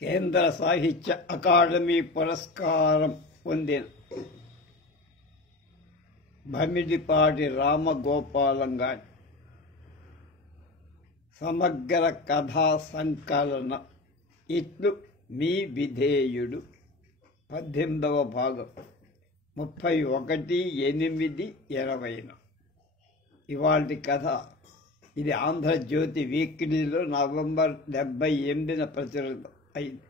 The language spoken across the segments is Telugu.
కేంద్ర సాహిత్య అకాడమీ పురస్కారం పొందిన భమిడిపాటి రామగోపాలం గారి సమగ్ర కథా సంకలన ఇట్లు మీ విధేయుడు 18వ భాగం 31/8/20. ఇవాల్టి కథ ఇది ఆంధ్రజ్యోతి వీక్లీలో నవంబర్ 78న ప్రచురితం అయింది.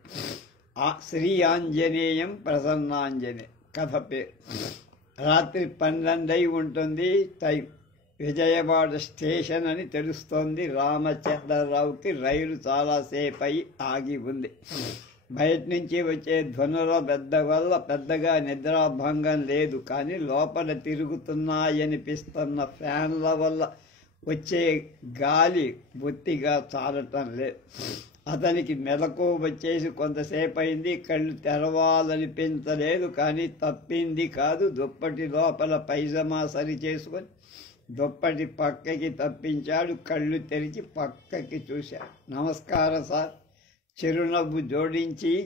శ్రీ ఆంజనేయం ప్రసన్నాంజనే కథ పేరు. రాత్రి 12 ఉంటుంది. టైం విజయవాడ స్టేషన్ అని తెలుస్తోంది. రామచంద్రరావుకి రైలు చాలాసేపు అయి ఆగి ఉంది. బయట నుంచి వచ్చే ధ్వనుల పెద్దగా నిద్రాభంగం లేదు. కానీ లోపల తిరుగుతున్నాయనిపిస్తున్న ఫ్యాన్ల వల్ల వచ్చే గాలి బొత్తిగా చాలటం లేదు. అతనికి మెలకు వచ్చేసి కొంతసేపు అయింది. కళ్ళు తెరవాలనిపించలేదు. కానీ తప్పింది కాదు. దుప్పటి లోపల పైజమా సరి చేసుకొని దుప్పటి పక్కకి తప్పించాడు. కళ్ళు తెరిచి పక్కకి చూశాడు. నమస్కారం సార్. చిరునవ్వు జోడించిన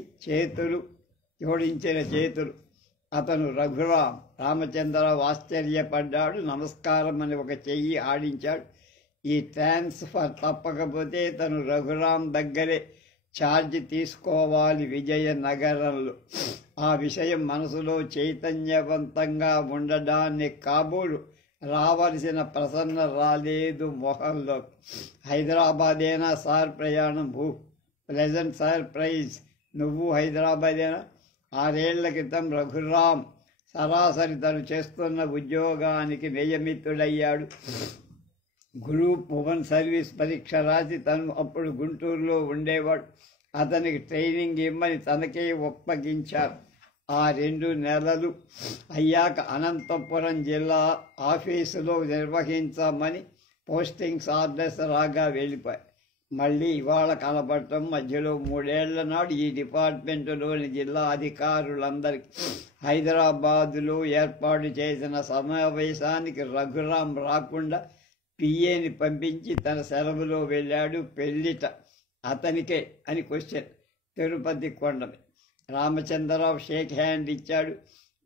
చేతులు. అతను రఘురాం. రామచంద్రరావు ఆశ్చర్యపడ్డాడు. నమస్కారం అని ఒక చెయ్యి ఆడించాడు. ఈ ట్రాన్స్ఫర్ తప్పకపోతే తను రఘురాం దగ్గరే ఛార్జ్ తీసుకోవాలి విజయనగరంలో. ఆ విషయం మనసులో చైతన్యవంతంగా ఉండడాన్ని కాబోలు రావలసిన ప్రసన్న రాలేదు మొహంలో. హైదరాబాదేనా సార్ ప్రయాణం? Pleasant surprise. నువ్వు హైదరాబాదేనా? 6 ఏళ్ల క్రితం రఘురాం సరాసరి తను చేస్తున్న ఉద్యోగానికి నియమితుడయ్యాడు. గ్రూప్ 1 సర్వీస్ పరీక్ష రాసి తను అప్పుడు గుంటూరులో ఉండేవాడు. అతనికి ట్రైనింగ్ ఇమ్మని తనకే ఒప్పగించారు. ఆ 2 నెలలు అయ్యాక అనంతపురం జిల్లా ఆఫీసులో నిర్వహించమని పోస్టింగ్స్ ఆర్డర్స్ రాగా వెళ్ళిపోయి మళ్ళీ ఇవాళ కనపడటం. మధ్యలో 3 ఏళ్ల నాడు ఈ డిపార్ట్మెంటులోని జిల్లా అధికారులందరికీ హైదరాబాదులో ఏర్పాటు చేసిన సమావేశానికి రఘురాం రాకుండా పిఏని పంపించి తన సెలవులో వెళ్ళాడు. పెళ్ళిట అతనికే అని క్వశ్చన్. తిరుపతి కొండమే. రామచంద్రరావు షేక్ హ్యాండ్ ఇచ్చాడు.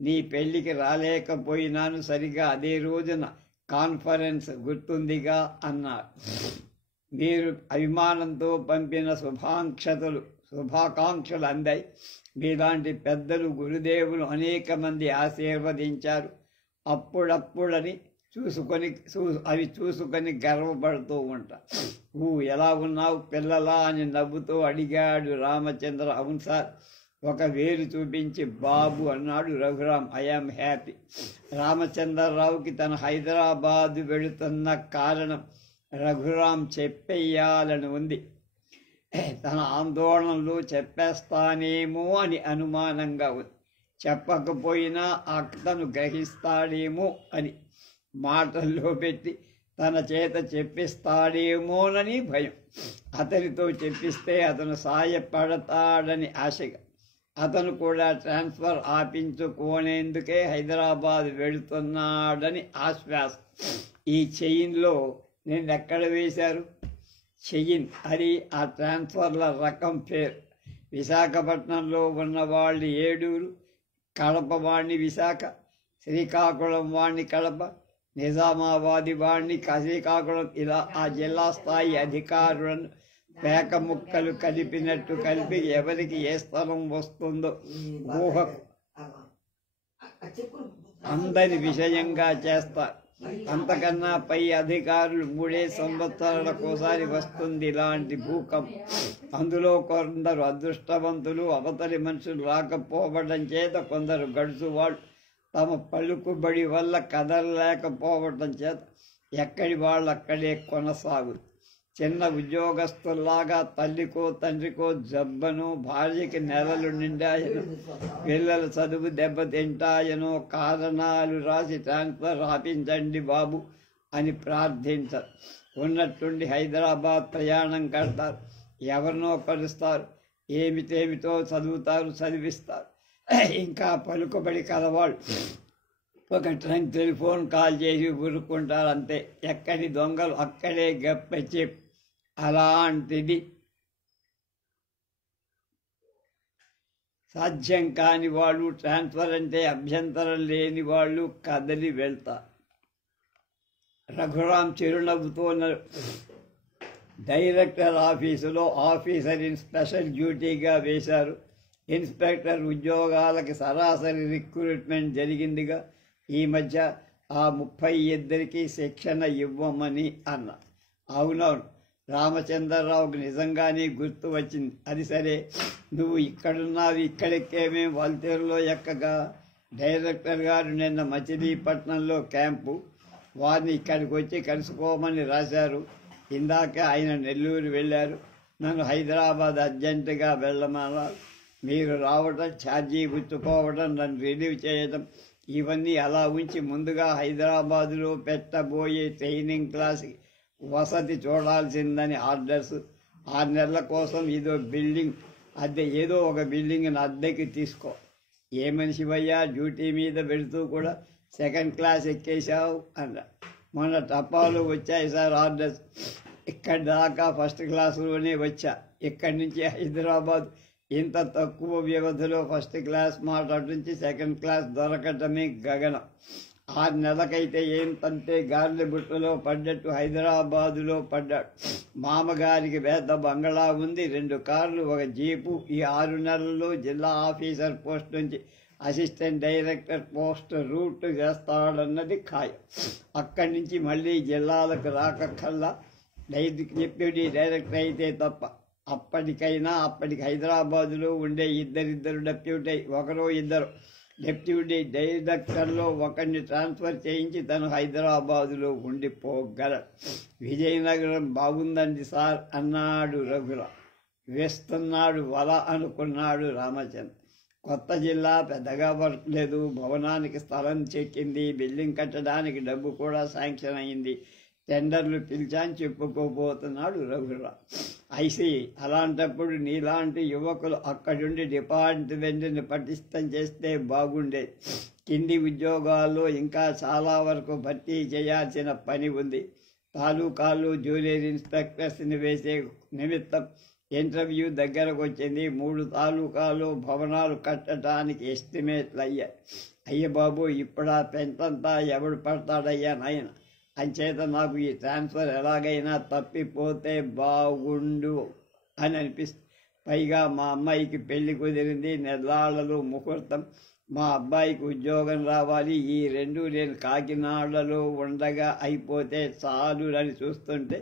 నీ పెళ్లికి రాలేకపోయినాను. సరిగా అదే రోజున కాన్ఫరెన్స్ గుర్తుందిగా అన్నారు. మీరు అభిమానంతో పంపిన శుభాకాంక్షలు అందాయి. మీలాంటి పెద్దలు గురుదేవులు అనేక మంది ఆశీర్వదించారు. అప్పుడప్పుడని అవి చూసుకొని గర్వపడుతూ ఉంటా. ఎలా ఉన్నావు పిల్లలా అని నవ్వుతూ అడిగాడు రామచంద్ర. అవును సార్. ఒక వేలు చూపించి బాబు అన్నాడు రఘురాం. I am happy. రామచంద్రరావుకి తన హైదరాబాదు వెళుతున్న కారణం రఘురాం చెప్పేయాలని ఉంది. తన ఆందోళనలు చెప్పేస్తానేమో అని అనుమానంగా ఉంది. చెప్పకపోయినా అతను గ్రహిస్తాడేమో అని మాటల్లో పెట్టి తన చేత చెప్పిస్తాడేమోనని భయం. అతనితో చెప్పిస్తే అతను సాయపడతాడని ఆశగా అతను కూడా ట్రాన్స్ఫర్ ఆపించుకోనేందుకే హైదరాబాద్ వెళుతున్నాడని ఆశ్వాసం. ఈ చైన్లో నిన్నెక్కడ వేశారు? చైన్ అది ఆ ట్రాన్స్ఫర్ల రకం పేరు. విశాఖపట్నంలో ఉన్నవాళ్ళు ఏడూరు, కడప వాణ్ణి విశాఖ, శ్రీకాకుళం వాణ్ణి కడప, నిజామాబాది వాణ్ణి శ్రీకాకుళం. ఇలా ఆ జిల్లా స్థాయి అధికారులను పేక ముక్కలు కలిపినట్టు కలిపి ఎవరికి ఏ స్థలం వస్తుందో ఊహ అందరి విషయంగా చేస్తారు. అంతకన్నా పై అధికారులు 3 సంవత్సరాలకోసారి వస్తుంది ఇలాంటి భూకంపం. అందులో కొందరు అదృష్టవంతులు. అవతలి మనుషులు రాకపోవడం చేత కొందరు గడుసు వాళ్ళు తమ పలుకుబడి వల్ల కదలలేకపోవటం చేత ఎక్కడి వాళ్ళు అక్కడే కొనసాగు. చిన్న ఉద్యోగస్తుల్లాగా తల్లికో తండ్రికో జబ్బనో, భార్యకి నెలలు నిండాయనో, పిల్లల చదువు దెబ్బతింటాయనో కారణాలు రాసి ట్రాన్స్ఫర్ ఆపించండి బాబు అని ప్రార్థించారు. ఉన్నట్టుండి హైదరాబాద్ ప్రయాణం కడతారు. ఎవరినో కలుస్తారు. ఏమిటేమిటో చదివిస్తారు. ఇంకా పలుకుబడి కలవాళ్ళు ఒక టెలిఫోన్ కాల్ చేసి ఊరుకుంటారు అంతే. ఎక్కడి దొంగలు అక్కడే గప్ప చెప్పు. అలాంటిది సాధ్యం కాని వాళ్ళు, ట్రాన్స్ఫర్ అంటే అభ్యంతరం లేని వాళ్ళు కదలి వెళ్తారు. రఘురాం చిరునవ్వుతో డైరెక్టర్ ఆఫీసులో ఆఫీసర్ ఇన్ స్పెషల్ డ్యూటీగా వేశారు. ఇన్స్పెక్టర్ ఉద్యోగాలకి సరాసరి రిక్రూట్మెంట్ జరిగిందిగా. ఈ మధ్య ఆ 32కి శిక్షణ ఇవ్వమని అన్న. అవునవును, రామచంద్రరావుకి నిజంగానే గుర్తు వచ్చింది. అది సరే, నువ్వు ఇక్కడున్నావు, ఇక్కడెక్కేమేం వల్తేరులో ఎక్కగా. డైరెక్టర్ గారు నిన్న మచిలీపట్నంలో క్యాంపు, వారిని ఇక్కడికి వచ్చి కలుసుకోమని రాశారు. ఇందాక ఆయన నెల్లూరు వెళ్ళారు. నన్ను హైదరాబాద్ అర్జెంటుగా వెళ్ళమన్నారు. మీరు రావడం, ఛార్జీ పుచ్చుకోవడం, నన్ను రిలీవ్ చేయడం, ఇవన్నీ అలా ఉంచి ముందుగా హైదరాబాదులో పెట్టబోయే ట్రైనింగ్ క్లాస్కి వసతి చూడాల్సిందని ఆర్డర్స్. 6 నెలల కోసం ఏదో ఒక బిల్డింగ్ని అద్దెకి తీసుకో. ఏ మనిషివయ్యా, డ్యూటీ మీద పెడుతూ కూడా సెకండ్ క్లాస్ ఎక్కేశావు అన్న. మొన్న టపాలు వచ్చాయి సార్ ఆర్డర్స్. ఇక్కడి దాకా ఫస్ట్ క్లాసులోనే వచ్చా. ఇక్కడి నుంచి హైదరాబాద్ ఇంత తక్కువ వ్యవధిలో ఫస్ట్ క్లాస్ మాట నుంచి సెకండ్ క్లాస్ దొరకటమే గగనం. 6 నెలలకైతే ఏంటంటే గార్లె బుట్టలో పడ్డట్టు హైదరాబాదులో పడ్డాడు. మామగారికి పెద్ద బంగళా ఉంది, 2 కార్లు, 1 జీపు. ఈ 6 నెలల్లో జిల్లా ఆఫీసర్ పోస్ట్ నుంచి అసిస్టెంట్ డైరెక్టర్ పోస్ట్ రూట్ చేస్తాడన్నది ఖాయం. అక్కడి నుంచి మళ్ళీ జిల్లాలకు రాకక్కల్లా డిప్యూటీ డైరెక్టర్ అయితే తప్ప. అప్పటికి హైదరాబాదులో ఉండే ఇద్దరు డిప్యూటీ, 1-2 డిప్యూటీ డైరెక్టర్లో ఒకరిని ట్రాన్స్ఫర్ చేయించి తను హైదరాబాదులో ఉండిపోగలడు. విజయనగరం బాగుందండి సార్ అన్నాడు రఘురాం. వేస్తున్నాడు వల అనుకున్నాడు రామచంద్ర. కొత్త జిల్లా, పెద్దగా వర్క్ లేదు. భవనానికి స్థలం చెక్కింది, బిల్డింగ్ కట్టడానికి డబ్బు కూడా శాంక్షన్ అయింది. టెండర్లు పిలిచాని చెప్పుకోబోతున్నాడు రఘురాం. ఐసి, అలాంటప్పుడు నీలాంటి యువకులు అక్కడుండి డిపార్ట్మెంట్ని పటిష్టం చేస్తే బాగుండేది. కింది ఉద్యోగాల్లో ఇంకా చాలా వరకు భర్తీ చేయాల్సిన పని ఉంది. తాలూకాలు జూనియర్ ఇన్స్పెక్టర్స్ని వేసే నిమిత్తం ఇంటర్వ్యూ దగ్గరకు వచ్చింది. 3 తాలూకాలు భవనాలు కట్టడానికి ఎస్టిమేట్లు అయ్యాయి. అయ్య బాబు, ఇప్పుడా పెంటంతా ఎవడు పడతాడయ్యా నాయన. అంచేత నాకు ఈ ట్రాన్స్ఫర్ ఎలాగైనా తప్పిపోతే బాగుండు అని అనిపిస్తుంది. పైగా మా అమ్మాయికి పెళ్లి కుదిరింది, నెల్లాళ్లలో ముహూర్తం. మా అబ్బాయికి ఉద్యోగం రావాలి. ఈ 2 నేను కాకినాడలో ఉండగా అయిపోతే చాలు అని చూస్తుంటే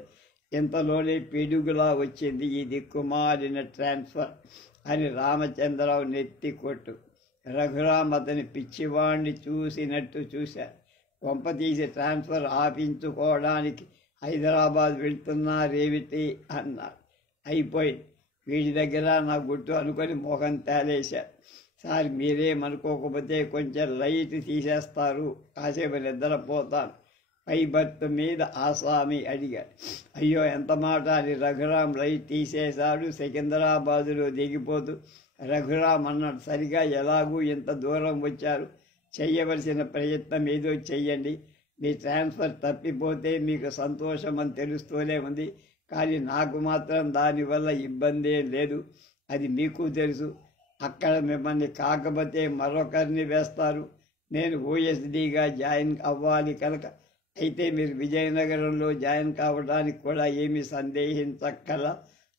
ఇంతలోనే పిడుగులా వచ్చింది ఈ దిక్కుమాలిన ట్రాన్స్ఫర్ అని రామచంద్రరావు నెత్తి కొట్టు. రఘురాం అతని పిచ్చివాణ్ణి చూసినట్టు చూశారు. కొంపతీసి ట్రాన్స్ఫర్ ఆపించుకోవడానికి హైదరాబాద్ వెళ్తున్నారేమిటి అన్నారు. అయిపోయింది, వీడి దగ్గర నా గుట్టు అనుకొని మొహం తేలేశారు. సార్, మీరేమనుకోకపోతే కొంచెం లైట్ తీసేస్తారు, కాసేపు నిద్రపోతాను. పై బర్త్ మీద ఆసామి అడిగాడు. అయ్యో, ఎంత మాట అని రఘురాం లైట్ తీసేశాడు. సికింద్రాబాదులో దిగిపోతూ రఘురాం అన్నాడు, సరిగా ఎలాగూ ఇంత దూరం వచ్చారు, చెయ్యవలసిన ప్రయత్నం ఏదో చెయ్యండి. మీ ట్రాన్స్ఫర్ తప్పిపోతే మీకు సంతోషం అని తెలుస్తూనే ఉంది, కానీ నాకు మాత్రం దానివల్ల ఇబ్బందే లేదు, అది మీకు తెలుసు. అక్కడ మిమ్మల్ని కాకపోతే మరొకరిని వేస్తారు. నేను ఓఎస్డీగా జాయిన్ అవ్వాలి కనుక. అయితే మీరు విజయనగరంలో జాయిన్ కావడానికి కూడా ఏమీ సందేహించక్కల.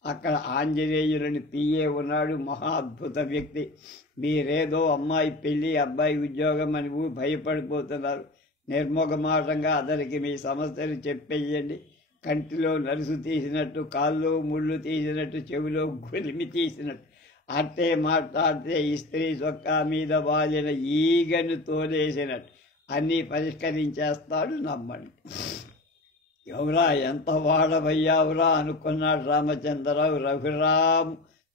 అక్కడ ఆంజనేయులని పిఏ ఉన్నాడు, మహా అద్భుత వ్యక్తి. మీరేదో అమ్మాయి పెళ్ళి, అబ్బాయి ఉద్యోగం అని భయపడిపోతున్నారు. నిర్మోగమాటంగా అతనికి మీ సమస్యలు చెప్పేయండి. కంటిలో నలుసు తీసినట్టు, కాల్లో ముళ్ళు తీసినట్టు, చెవిలో గొలిమి తీసినట్టు అట్టే మాట్లాడితే ఇస్త్రీ చొక్కా మీద వాలిన ఈగను తోలేసినట్టు అన్నీ పరిష్కరించేస్తాడు, నమ్మండి. ఎవరా, ఎంత వాడవయ్యావురా అనుకున్నాడు రామచంద్రరావు. రఘురాం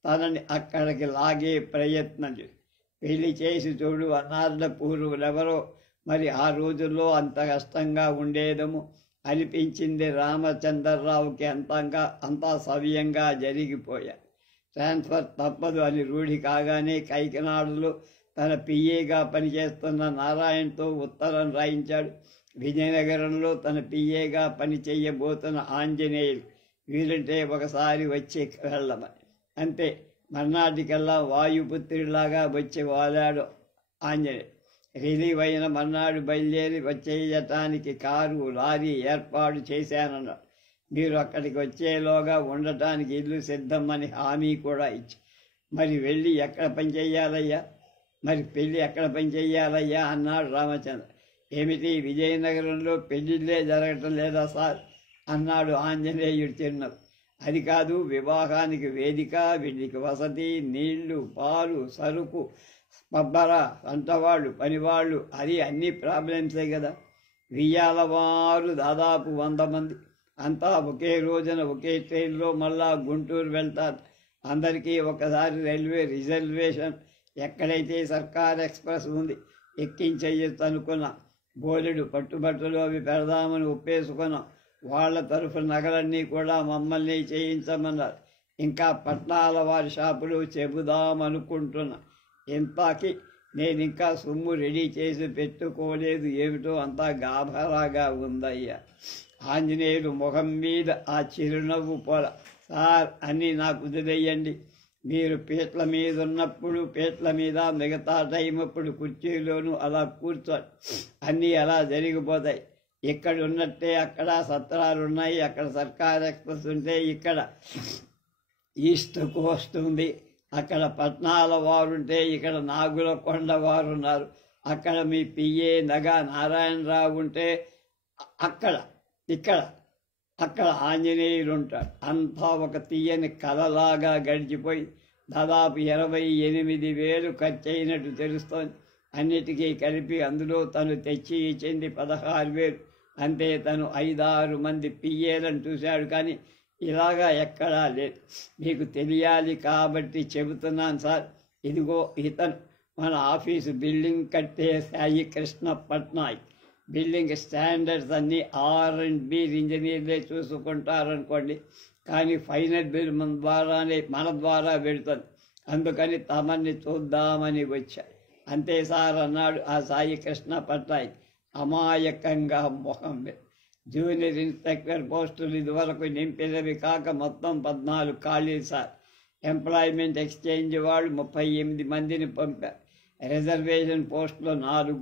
తనని అక్కడికి లాగే ప్రయత్నం చేసి, పెళ్లి చేసి చూడు అన్నార్థ పూర్వులెవరో మరి ఆ రోజుల్లో అంత కష్టంగా ఉండేదము అనిపించింది రామచంద్రరావుకి. అంతా సవ్యంగా జరిగిపోయాయి. ట్రాన్స్ఫర్ తప్పదు అని రూఢి కాగానే కైకినాడులో తన పిఏగా పనిచేస్తున్న నారాయణతో ఉత్తరం రాయించాడు. విజయనగరంలో తన పిఏగా పని చేయబోతున్న ఆంజనేయులు వీలుంటే ఒకసారి వచ్చి వెళ్ళమని. అంతే. మర్నాటికల్లా వాయుపుత్రుడిలాగా వచ్చి వాలాడు ఆంజనేయుడు. రిలీవ్ అయిన మర్నాడు బయలుదేరి వచ్చేయటానికి కారు లారీ ఏర్పాటు చేశానన్నాడు. మీరు అక్కడికి వచ్చేలోగా ఉండటానికి ఇల్లు సిద్ధమని హామీ కూడా ఇచ్చి, మరి వెళ్ళి ఎక్కడ పని చెయ్యాలయ్యా, మరి పెళ్ళి ఎక్కడ పని చెయ్యాలయ్యా అన్నాడు రామచంద్ర. ఏమిటి, విజయనగరంలో పెళ్ళిళ్ళే జరగటం లేదా సార్ అన్నాడు ఆంజనేయుడు చిరునవ్వు. అది కాదు, వివాహానికి వేదిక, వీళ్ళకి వసతి, నీళ్లు, పాలు, సరుకు, పబ్బర, వంటవాళ్ళు, పనివాళ్ళు, అది అన్ని ప్రాబ్లమ్సే కదా. వియ్యాల వారు దాదాపు 100 మంది. అంతా ఒకే రోజున ఒకే ట్రైన్లో మళ్ళా గుంటూరు వెళ్తారు. అందరికీ ఒకసారి రైల్వే రిజర్వేషన్. ఎక్కడైతే సర్కార్ ఎక్స్ప్రెస్ ఉంది ఎక్కించేయచ్చు అనుకున్నా. బోలెడు పట్టుబట్టలు అవి పెడదామని ఒప్పేసుకున్నాం. వాళ్ళ తరఫు నగలన్నీ కూడా మమ్మల్ని చేయించమన్నారు. ఇంకా పట్నాల వారి షాపులు చెబుదామనుకుంటున్నా. ఇంతకీ నేను ఇంకా సొమ్ము రెడీ చేసి పెట్టుకోలేదు. ఏమిటో అంతా గాభరాగా ఉందయ్యా. ఆంజనేయులు ముఖం మీద ఆ చిరునవ్వు పోల. సార్, అన్నీ నాకు వదిలేయండి. మీరు పీట్ల మీద ఉన్నప్పుడు పీట్ల మీద, మిగతా టైం అప్పుడు కుర్చీలోనూ అలా కూర్చోండి. అన్నీ అలా జరిగిపోతాయి. ఇక్కడ ఉన్నట్టే అక్కడ సత్రాలు ఉన్నాయి. అక్కడ సర్కార్ ఎక్స్ప్రెస్ ఉంటే ఇక్కడ ఈస్ట్ కోస్ట్ ఉంది. అక్కడ పట్నాల వారుంటే ఇక్కడ నాగుల కొండ వారు ఉన్నారు. అక్కడ మీ పిఏ నగా నారాయణరావు ఉంటే అక్కడ ఇక్కడ అక్కడ ఆంజనేయులు ఉంటాడు. అంతా ఒక తీయని కలలాగా గడిచిపోయి దాదాపు 28,000 ఖర్చు అయినట్టు తెలుస్తోంది. అన్నిటికీ కలిపి అందులో తను తెచ్చి ఇచ్చింది 16,000. అంతే. తను 5-6 మంది పిఏలను చూశాడు, కానీ ఇలాగా ఎక్కడా లేదు. మీకు తెలియాలి కాబట్టి చెబుతున్నాను సార్. ఇదిగో ఇతను మన ఆఫీసు బిల్డింగ్ కట్టే సాయి కృష్ణ పట్నాయక్. బిల్డింగ్ స్టాండర్డ్స్ అన్నీ R&B ఇంజనీర్లే చూసుకుంటారనుకోండి, కానీ ఫైనల్ బిల్ మన ద్వారా వెళుతుంది. అందుకని తమని చూద్దామని వచ్చా. అంతే సార్ అన్నాడు ఆ సాయి కృష్ణ పట్నాయక్ అమాయకంగా ముఖం మీద. జూనియర్ ఇన్స్పెక్టర్ పోస్టులు ఇదివరకు నింపినవి కాక మొత్తం 14 ఖాళీలు సార్. ఎంప్లాయ్మెంట్ ఎక్స్చేంజ్ వాళ్ళు 38 మందిని పంపారు. రిజర్వేషన్ పోస్టులు 4.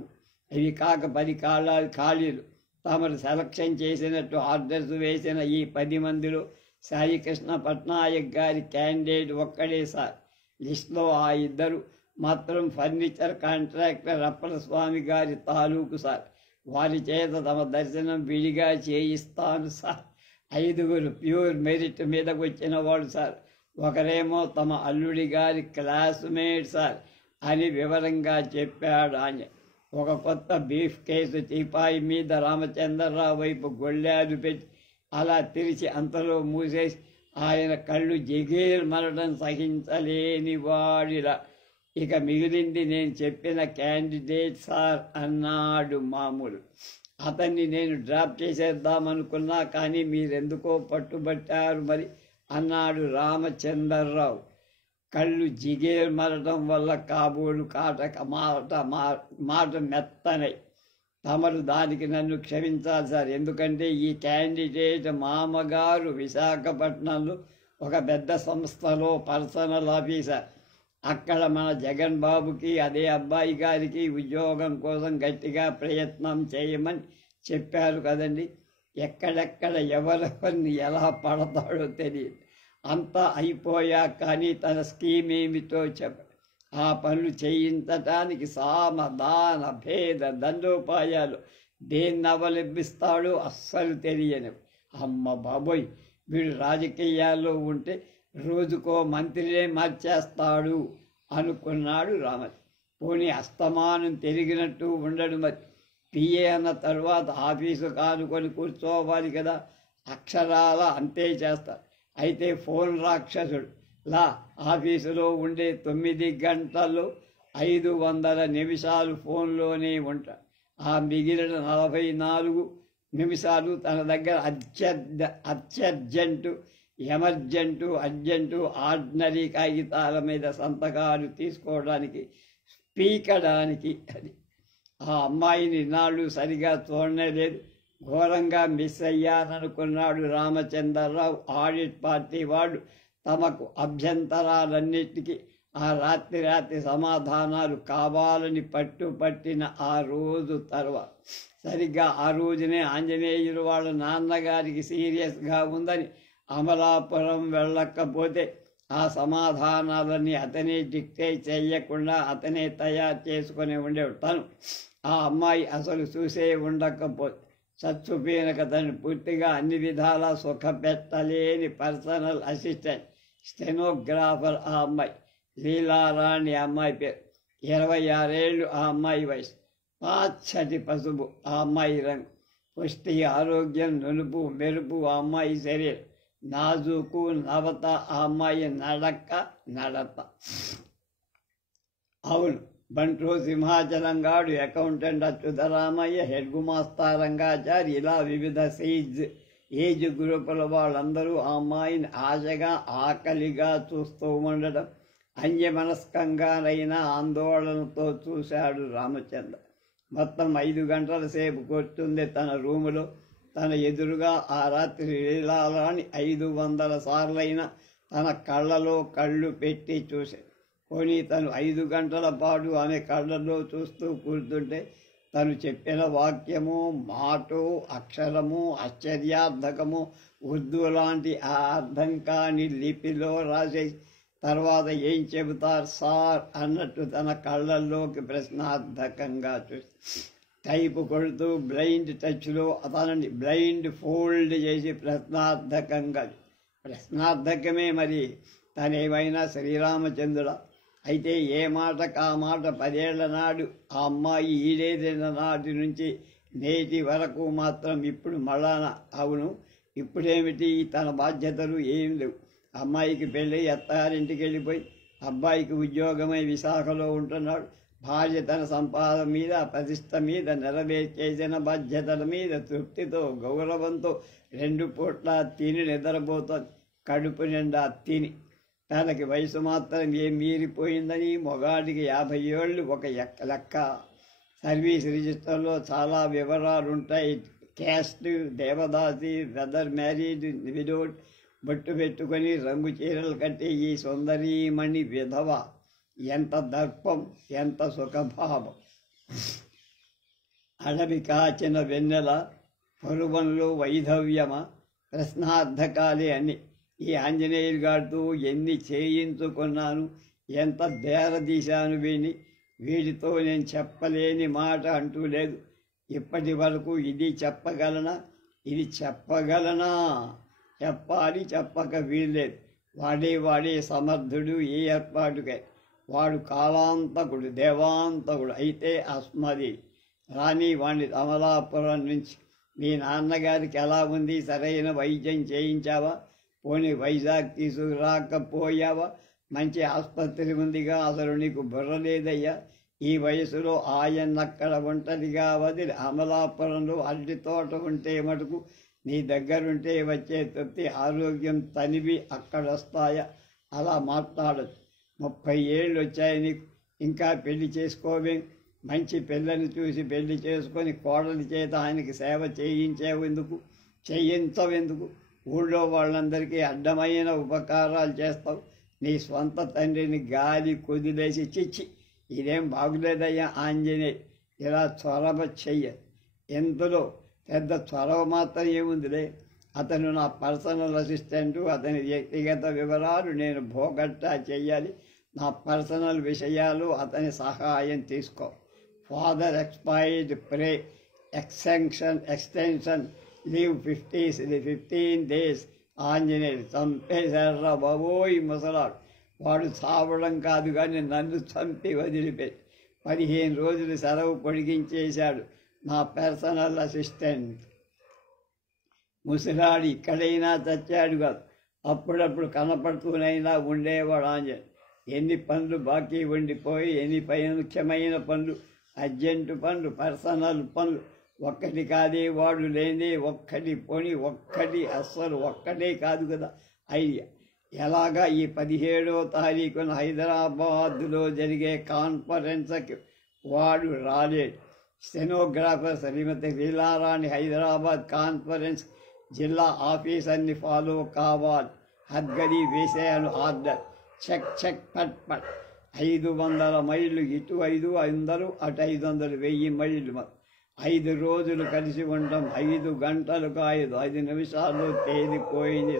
ఇవి కాక 10 ఖాళీలు. తమరు సెలక్షన్ చేసినట్టు ఆర్డర్స్ వేసిన ఈ 10 మందిలో సాయి కృష్ణ పట్నాయక్ గారి క్యాండిడేట్ ఒక్కడే సార్. లిస్టులో ఆ 2 మాత్రం ఫర్నిచర్ కాంట్రాక్టర్ అప్పలస్వామి గారి తాలూకు సార్. వారి చేత తమ దర్శనం విడిగా చేయిస్తాను సార్. 5 ప్యూర్ మెరిట్ మీదకు వచ్చిన వాడు సార్. ఒకరేమో తమ అల్లుడి గారి క్లాస్మేట్ సార్ అని వివరంగా చెప్పాడు ఆంజనేయులు. ఒక కొత్త బీఫ్ కేసు టీపాయి మీద రామచంద్రరావు వైపు గొళ్ళాలు పెట్టి అలా తెరిచి అంతలో మూసేసి ఆయన కళ్ళు జిగేల్మనడం సహించలేని వాడిలా, ఇక మిగిలింది నేను చెప్పిన క్యాండిడేట్ సార్ అన్నాడు మామూలు. అతన్ని నేను డ్రాప్ చేసేద్దామనుకున్నా, కానీ మీరెందుకో పట్టుబట్టారు మరి అన్నాడు రామచంద్రరావు. కళ్ళు జిగేల్మనడం వల్ల కాబోలు కాటక మాట మెత్తనై. తమరు దానికి నన్ను క్షమించాలి సార్. ఎందుకంటే ఈ క్యాండిడేట్ మామగారు విశాఖపట్నంలో ఒక పెద్ద సంస్థలో పర్సనల్ ఆఫీసర్. అక్కడ మన జగన్ బాబుకి అదే అబ్బాయి గారికి ఉద్యోగం కోసం గట్టిగా ప్రయత్నం చేయమని చెప్పారు కదండి. ఎక్కడెక్కడ ఎవరెవరిని ఎలా పడతాడో తెలియదు. అంతా అయిపోయా కానీ తన స్కీమ్ ఏమిటో చెప్ప. ఆ పనులు చేయించటానికి సామ దాన భేద దండోపాయాలు దేన్ని అవలంబిస్తాడో అస్సలు తెలియని. అమ్మ బాబోయ్, వీడు రాజకీయాల్లో ఉంటే రోజుకో మంత్రినే మార్చేస్తాడు అనుకున్నాడు రామతి. పోనీ అస్తమానం తిరిగినట్టు ఉండడు. మరి పిఏ అన్న తర్వాత ఆఫీసు కానుకొని కూర్చోవాలి కదా. అక్షరాల అంతే చేస్తారు. అయితే ఫోన్ రాక్షసుడు లా ఆఫీసులో ఉండే 9 గంటల్లో 500 నిమిషాలు ఫోన్లోనే ఉంటాడు. ఆ మిగిలిన 44 నిమిషాలు తన దగ్గర అత్యర్జెంటు, ఎమర్జెంటు, అర్జెంటు, ఆర్డినరీ కాగితాల మీద సంతకాలు తీసుకోవడానికి, పీకడానికి. అది ఆ అమ్మాయిని ఇన్నాళ్ళు సరిగా చూడనే లేదు. ఘోరంగా మిస్ అయ్యాననుకున్నాడు రామచంద్రరావు. ఆడిట్ పార్టీ వాడు తమకు అభ్యంతరాలన్నిటికీ ఆ రాత్రి సమాధానాలు కావాలని పట్టిన ఆ రోజు తర్వాత సరిగ్గా ఆ రోజునే ఆంజనేయులు వాళ్ళ నాన్నగారికి సీరియస్గా ఉందని అమలాపురం వెళ్ళకపోతే ఆ సమాధానాలన్నీ అతనే డిక్టేట్ చేయకుండా అతనే తయారు చేసుకుని ఉండేవాడు. తను ఆ అమ్మాయి అసలు చూసే ఉండకపోతే చచ్చుపీనక తను పూర్తిగా అన్ని విధాలా సుఖపెట్టలేని పర్సనల్ అసిస్టెంట్ స్టెనోగ్రాఫర్ ఆ అమ్మాయి. లీలారాణి అమ్మాయి పేరు. 26 ఏళ్ళు ఆ అమ్మాయి వయసు. పాచ్చటి పసుపు ఆ అమ్మాయి రంగు. పుష్టి, ఆరోగ్యం, నునుపు, మెరుపు ఆ అమ్మాయి శరీరం. నాజుకు, నవత ఆ అమ్మాయి నడత. అవును, బంట్రో సింహాచలంగాడు, అకౌంటెంట్ అచ్యుతరామయ్య, హెడ్ గుమాస్తా రంగాచారి, ఇలా వివిధ ఏజ్ గ్రూపుల వాళ్ళందరూ ఆ అమ్మాయిని ఆశగా ఆకలిగా చూస్తూ ఉండడం అన్యమనస్కంగానైనా ఆందోళనతో చూశాడు రామచంద్ర. మొత్తం 5 గంటల సేపు కూర్చుంది తన రూములో. తన ఎదురుగా ఆ రాత్రి లీలారాణి 500 సార్లైనా తన కళ్ళలో కళ్ళు పెట్టి చూసే. పోనీ తను 5 గంటల పాటు ఆమె కళ్ళల్లో చూస్తూ కూర్చుంటే తను చెప్పిన వాక్యము, మాటో, అక్షరము, ఆశ్చర్యార్థకము, ఉర్దూ లాంటి ఆ అర్థం కాని లిపిలో రాసేసి తర్వాత ఏం చెబుతారు సార్ అన్నట్టు తన కళ్ళల్లోకి ప్రశ్నార్థకంగా చూసి టైపు కొడుతూ బ్లైండ్ టచ్లో తనని బ్లైండ్ ఫోల్డ్ చేసి ప్రశ్నార్థకమే మరి. తనేమైనా శ్రీరామచంద్రుడా? అయితే ఏ మాటకు ఆ మాట 10 ఏళ్ల నాడు ఆ అమ్మాయి ఈడేదిన నాటి నుంచి నేటి వరకు మాత్రం ఇప్పుడు మళ్ళానా? అవును, ఇప్పుడేమిటి? తన బాధ్యతలు ఏం లేవు. అమ్మాయికి పెళ్ళి, అత్తారింటికి వెళ్ళిపోయి అబ్బాయికి ఉద్యోగమై విశాఖలో ఉంటున్నాడు. భార్య తన సంపాదన మీద, ప్రతిష్ట మీద, నెరవేర్చేసిన బాధ్యతల మీద తృప్తితో, గౌరవంతో 2 పూట్ల తిని నిద్రపోతుంది. కడుపు నిండా తిని. తనకి వయసు మాత్రం ఏం మీరిపోయిందని, మొగాడికి 50 ఏళ్ళు ఒక లెక్క. సర్వీస్ రిజిస్టర్లో చాలా వివరాలుంటాయి. క్యాస్ట్, దేవదాసి, వెదర్ మ్యారీడ్, విడోడ్, బొట్టు పెట్టుకొని రంగు చీరలు కట్టే ఈ సుందరీమణి విధవ. ఎంత దర్పం, ఎంత సుఖభావం! అడవి కాచిన వెన్నెల, పరువంలో వైధవ్యమా? ప్రశ్నార్థకాలే అన్ని. ఈ ఆంజనేయులు గారితో ఎన్ని చేయించుకున్నాను, ఎంత బేరదీశాను వీడితో నేను చెప్పలేని మాట అంటూ లేదు. ఇప్పటి వరకు ఇది చెప్పగలనా? చెప్పాలి, చెప్పక వీల్లేదు. వాడే సమర్థుడు ఈ ఏర్పాటుకై. వాడు కాలాంతకుడు, దేవాంతకుడు. అయితే అస్మది రాణి వాణ్ణి అమలాపురం నుంచి. మీ నాన్నగారికి ఎలా ఉంది? సరైన వైద్యం చేయించావా? పోనీ వైజాగ్ తీసుకురాకపోయావా? మంచి ఆసుపత్రి ఉందిగా, అసలు నీకు బుర్ర లేదయ్యా. ఈ వయసులో ఆయన్నక్కడ ఒంటరిగా వదిలి అమలాపురంలో అరటి తోట ఉంటే మటుకు నీ దగ్గరుంటే వచ్చే తృప్తి, ఆరోగ్యం తనివి అక్కడొస్తాయా? అలా మాట్లాడచ్చు. 30 ఏళ్ళు వచ్చాయి నీకు, ఇంకా పెళ్లి చేసుకోవేం? మంచి పిల్లని చూసి పెళ్లి చేసుకొని కోడలి చేత ఆయనకి సేవ చేయించవెందుకు? ఊళ్ళో వాళ్ళందరికీ అడ్డమైన ఉపకారాలు చేస్తావు. నీ స్వంత తండ్రిని గాలి కుదిలేసి చిచ్చి ఇదేం బాగులేదయ్యా ఆంజనేయ, ఇలా చొరవ చెయ్య. ఎందులో పెద్ద చొరవ మాత్రం ఏముందిలే. అతను నా పర్సనల్ అసిస్టెంటు. అతని వ్యక్తిగత వివరాలు నేను భోగట్టా చెయ్యాలి. నా పర్సనల్ విషయాలు అతని సహాయం తీసుకో. ఫాదర్ ఎక్స్పైర్డ్, ప్రే ఎక్స్టెన్షన్ లీవ్ 15 days. ఆంజనేయుడు చంపేశారా బాబోయ్ ముసలాడు. వాడు చావడం కాదు కానీ నన్ను చంపి వదిలిపెట్టి 15 రోజులు సెలవు పొడిగించేశాడు నా పర్సనల్ అసిస్టెంట్. ముసలాడు ఇక్కడైనా చచ్చాడు కాదు, అప్పుడప్పుడు కనపడుతూనైనా ఉండేవాడు ఆంజనేయుడు. ఎన్ని పనులు బాకీ ఉండిపోయి, ఎన్ని ముఖ్యమైన పనులు, అర్జెంటు పనులు, పర్సనల్ పనులు. ఒక్కటి కాదే వాడు లేదే. ఒక్కటి అస్సలు ఒక్కటే కాదు కదా ఐడియా. ఎలాగా ఈ 17వ తారీఖున హైదరాబాదులో జరిగే కాన్ఫరెన్స్కి వాడు రాలేడు. స్టెనోగ్రాఫర్ శ్రీమతి లీలారాణి హైదరాబాద్ కాన్ఫరెన్స్ జిల్లా ఆఫీసర్ని ఫాలో కావాలి. హద్గడి వేసేయాలి ఆర్డర్. చెక్ చెక్ పట్ పట్. 500 మైళ్ళు ఇటు 500 అటు 500, 1000 మైళ్ళు. 5 రోజులు కలిసి ఉంటాం. 5 గంటలు కాదు, 5 నిమిషాల్లో తేలిపోయింది.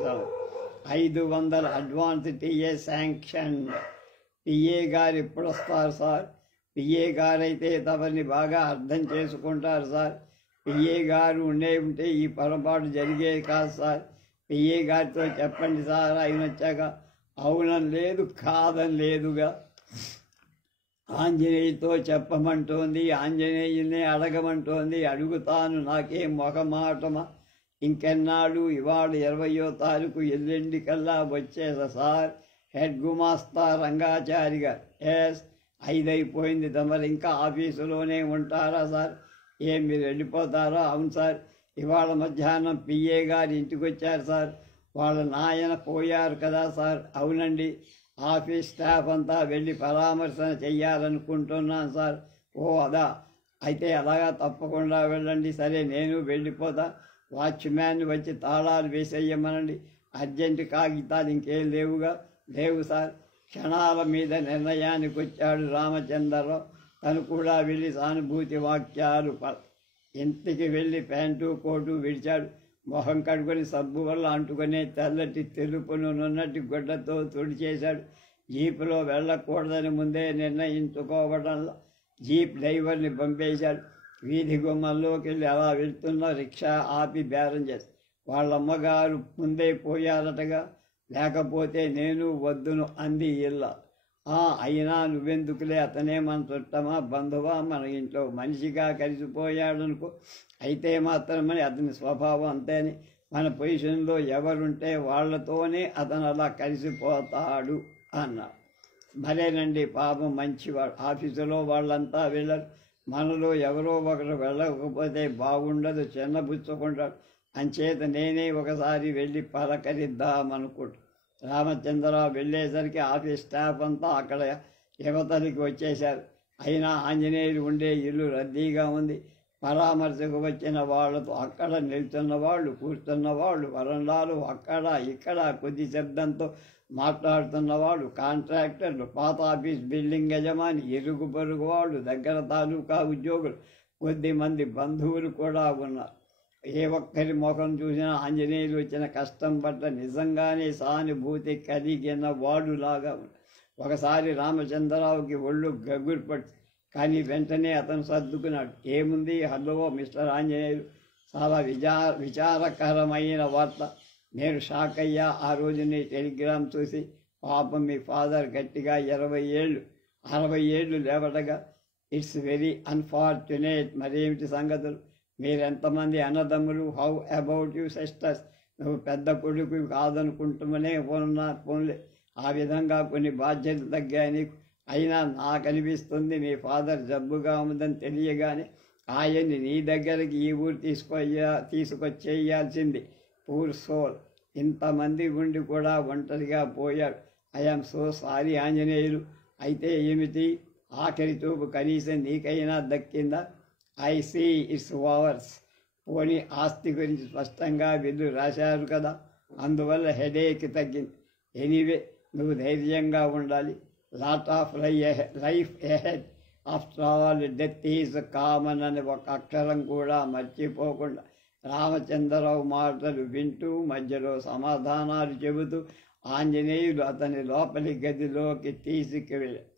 500 అడ్వాన్స్ టీఏ శాంక్షన్. పిఏ గారు ఎప్పుడు వస్తారు సార్? పిఏ గారైతే తమని బాగా అర్థం చేసుకుంటారు సార్. పిఏ గారు ఉంటే ఈ పొరపాటు జరిగేది కాదు సార్. పిఏ గారితో చెప్పండి సార్. ఆయన వచ్చాక అవునని లేదు, కాదని లేదుగా. ఆంజనేయుతో చెప్పమంటోంది, ఆంజనేయుల్ని అడగమంటోంది. అడుగుతాను, నాకేం మొహమాటమా? ఇంకెన్నాడు? ఇవాళ 20వ తారీఖు, ఎల్లుండి కల్లా వచ్చేసా సార్. హెడ్ గుమాస్తా రంగాచారి గారు. ఎస్, 5 అయిపోయింది. తమరు ఇంకా ఆఫీసులోనే ఉంటారా సార్? ఏం మీరు వెళ్ళిపోతారా? అవును సార్. ఇవాళ మధ్యాహ్నం పిఏ గారు ఇంటికి వచ్చారు సార్. వాళ్ళ నాయన పోయారు కదా సార్? అవునండి. ఆఫీస్ స్టాఫ్ అంతా వెళ్ళి పరామర్శన చెయ్యాలనుకుంటున్నాను సార్. ఓ అదా, అయితే అలాగా తప్పకుండా వెళ్ళండి. సరే, నేను వెళ్ళిపోతా. వాచ్మ్యాన్ వచ్చి తాళాలు వేసేయమనండి. అర్జెంటు కాగితాలు ఇంకేం లేవుగా? లేవు సార్. క్షణాల మీద నిర్ణయానికి వచ్చాడు రామచంద్రరావు. తను కూడా వెళ్ళి సానుభూతి వాక్యాలు ఇంటికి వెళ్ళి ప్యాంటు కోటు విడిచాడు. మొహం కడుకొని సబ్బు వల్ల అంటుకునే తెల్లటి తెలుపునున్నటి గుడ్డతో తుడిచేశాడు. జీపులో వెళ్ళకూడదని ముందే నిర్ణయించుకోవడంలో జీప్ డ్రైవర్ని పంపేశాడు. వీధి గుమ్మల్లోకి వెళ్ళి అలా వెళ్తున్న రిక్షా ఆపి బేరం చేసి, వాళ్ళమ్మగారు ముందే పోయారటగా, లేకపోతే నేను వద్దును అంది ఇల్ల. అయినా నువ్వెందుకులే, అతనే మన చుట్టమా బంధువా, మన ఇంట్లో మనిషిగా కలిసిపోయాడనుకో. అయితే మాత్రమని అతని స్వభావం అంతేని. మన పొజిషన్లో ఎవరుంటే వాళ్లతోనే అతను అలా కలిసిపోతాడు అన్నాడు. మరేనండి, పాపం మంచివాడు. ఆఫీసులో వాళ్ళంతా వెళ్ళరు. మనలో ఎవరో ఒకరు వెళ్ళకపోతే బాగుండదు, చిన్నబుచ్చుకుంటాడు. అంచేత నేనే ఒకసారి వెళ్ళి పలకరిద్దామనుకుంటా. రామచంద్రరావు వెళ్ళేసరికి ఆఫీస్ స్టాఫ్ అంతా అక్కడ యువతలికి వచ్చేశారు. అయినా ఆంజనేయులు ఉండే ఇల్లు రద్దీగా ఉంది. పరామర్శకు వచ్చిన వాళ్ళతో అక్కడ నిల్చున్న వాళ్ళు, కూర్చున్న వాళ్ళు, వరండాలు అక్కడ ఇక్కడ కొద్ది శబ్దంతో మాట్లాడుతున్న వాళ్ళు, కాంట్రాక్టర్లు, పాత ఆఫీస్ బిల్డింగ్ యజమాని, ఇరుగు పొరుగు వాళ్ళు, దగ్గర తాలూకా ఉద్యోగులు, కొద్దిమంది బంధువులు కూడా ఉన్నారు. ఏ ఒక్కరి ముఖం చూసినా ఆంజనేయులు వచ్చిన కష్టం పట్ల నిజంగానే సానుభూతి కలిగిన వాడులాగా ఉంది. ఒకసారి రామచంద్రరావుకి ఒళ్ళు గగురు పట్టి, కానీ వెంటనే అతను సర్దుకున్నాడు. ఏముంది? హలో మిస్టర్ ఆంజనేయులు, చాలా విచారకరమైన వార్త. నేను షాక్ అయ్యా ఆ రోజు నీ టెలిగ్రామ్ చూసి. పాపం మీ ఫాదర్ గట్టిగా 20 ఏళ్ళు 60 ఏళ్ళు లేవటగా. It's very unfortunate. మరేమిటి సంగతులు? మీరెంతమంది అన్నదమ్ములు? How about you sisters? నువ్వు పెద్ద కొడుకు కాదనుకుంటుమనే పోన్లే. ఆ విధంగా కొన్ని బాధ్యతలు తగ్గాయి నీకు. అయినా నాకు అనిపిస్తుంది మీ ఫాదర్ జబ్బుగా ఉందని తెలియగానే ఆయన్ని నీ దగ్గరికి ఈ ఊరు తీసుకొచ్చేయాల్సింది. పూర్ సోల్, ఇంతమంది ఉండి కూడా ఒంటరిగా పోయాడు. I am so sorry Anjaneyulu. అయితే ఏమిటి? ఆఖరి చూపు కనీసం నీకైనా దక్కిందా? I see it's overs. పోనీ ఆస్తి గురించి స్పష్టంగా వీళ్ళు రాశారు కదా, అందువల్ల హెడేక్ తగ్గింది. ఎనీవే, నువ్వు ధైర్యంగా ఉండాలి. Lot of life ahead. After all death is common అని ఒక అక్షరం కూడా మర్చిపోకుండా రామచంద్రరావు మాటలు వింటూ మధ్యలో సమాధానాలు చెబుతూ ఆంజనేయులు అతని లోపలి గదిలోకి తీసుకువెళ్ళాడు.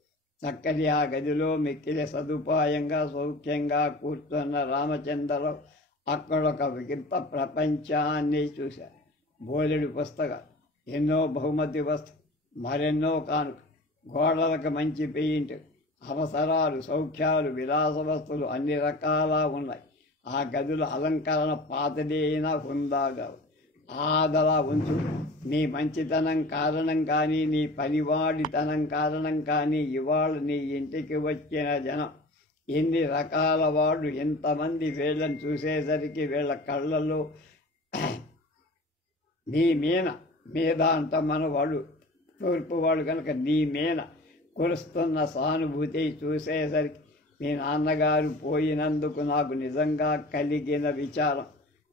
చక్కటి ఆ గదిలో మిక్కిలి సదుపాయంగా సౌఖ్యంగా కూర్చున్న రామచంద్రరావు అక్కడొక వికృత ప్రపంచాన్ని చూశారు. బోలెడు పుస్తకాలు, ఎన్నో బహుమతి వస్తువులు, మరెన్నో కానుక, గోడలకు మంచి పెయింట్, అవసరాలు, సౌఖ్యాలు, విలాస వస్తువులు అన్ని రకాలా ఉన్నాయి. ఆ గదుల అలంకరణ పాతదైనా హుందాగా ఆదలా ఉంచు. నీ మంచితనం కారణం కానీ, నీ పనివాడితనం కారణం కానీ ఇవాళ నీ ఇంటికి వచ్చిన జనం ఎన్ని రకాల వాళ్ళు, ఎంతమంది వీళ్ళని చూసేసరికి వీళ్ళ కళ్ళల్లో నీ మీద అంట మనవాడు తూర్పు వాడు కనుక నీ మీద కురుస్తున్న సానుభూతి చూసేసరికి మీ నాన్నగారు పోయినందుకు నాకు నిజంగా కలిగిన విచారం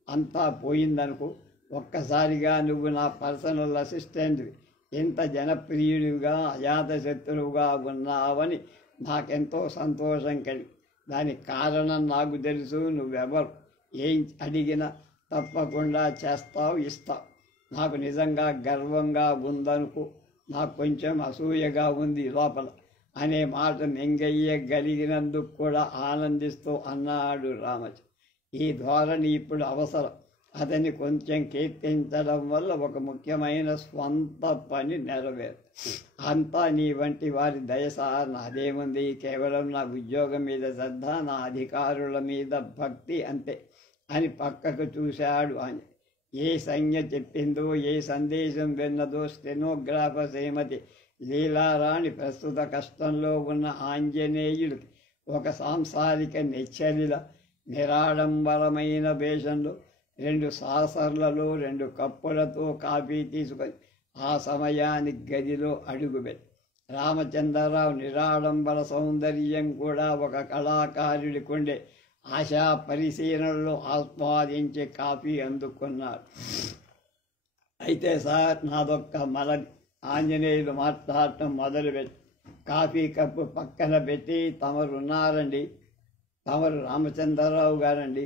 అంతా పోయిందనుకో. ఒక్కసారిగా నువ్వు నా పర్సనల్ అసిస్టెంట్వి, ఇంత జనప్రియుడిగా అజాతశత్రువుగా ఉన్నావని నాకెంతో సంతోషం కలిగి. దానికి కారణం నాకు తెలుసు. నువ్వెవరు, ఏం అడిగినా తప్పకుండా చేస్తావు, ఇస్తావు. నాకు నిజంగా గర్వంగా ఉందనుకో. నాకు కొంచెం అసూయగా ఉంది లోపల అనే మాట మింగయ్యగలిగినందుకు కూడా ఆనందిస్తూ అన్నాడు రామచంద్ర. ఈ ధోరణి ఇప్పుడు అవసరం. అతన్ని కొంచెం కీర్తించడం వల్ల ఒక ముఖ్యమైన స్వంత పని నెరవేరు. అంతా నీ వంటి వారి దయ సార్, నాదేముంది, కేవలం నా ఉద్యోగం మీద శ్రద్ధ, నా అధికారుల మీద భక్తి, అంతే అని పక్కకు చూశాడు అని. ఏ సంజ్ఞ చెప్పిందో, ఏ సందేశం విన్నదో స్టెనోగ్రాఫర్ శ్రీమతి లీలారాణి ప్రస్తుత కష్టంలో ఉన్న ఆంజనేయుడికి ఒక సాంసారిక నెచ్చలిల నిరాడంబరమైన వేషంలో 2 సాసర్లలో 2 కప్పులతో కాఫీ తీసుకొని ఆ సమయానికి గదిలో అడుగుపెట్టి. రామచంద్రరావు నిరాడంబర సౌందర్యం కూడా ఒక కళాకారుడికి ఉండే ఆశా పరిశీలనలో ఆస్వాదించే కాఫీ అందుకున్నాడు. అయితే సార్, నాదొక్క మనవి. ఆంజనేయులు మాట్లాడటం మొదలుపెట్టి కాఫీ కప్పు పక్కన పెట్టి, తమరున్నారండి, తమరు రామచంద్రరావు గారండి,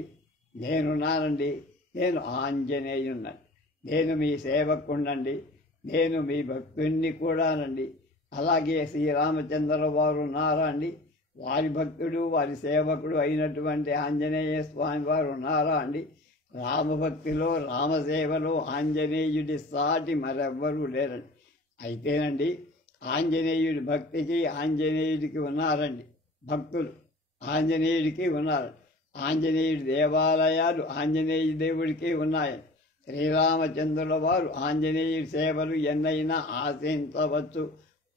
నేనున్నానండి, నేను ఆంజనేయున్నాను, నేను మీ సేవకుండండి, నేను మీ భక్తుణ్ణి కూడానండి. అలాగే శ్రీరామచంద్ర వారు ఉన్నారా అండి, వారి భక్తుడు వారి సేవకుడు అయినటువంటి ఆంజనేయ స్వామి వారు ఉన్నారా అండి. రామభక్తిలో రామసేవలో ఆంజనేయుడి సాటి మరెవ్వరూ లేరండి. అయితేనండి, ఆంజనేయుడి భక్తికి ఆంజనేయుడికి ఉన్నారండి భక్తులు, ఆంజనేయుడికి ఉన్నారు. ఆంజనేయుడి దేవాలయాలు ఆంజనేయ దేవుడికి ఉన్నాయండి. శ్రీరామచంద్రుల వారు ఆంజనేయుడి సేవలు ఎన్నైనా ఆశించవచ్చు,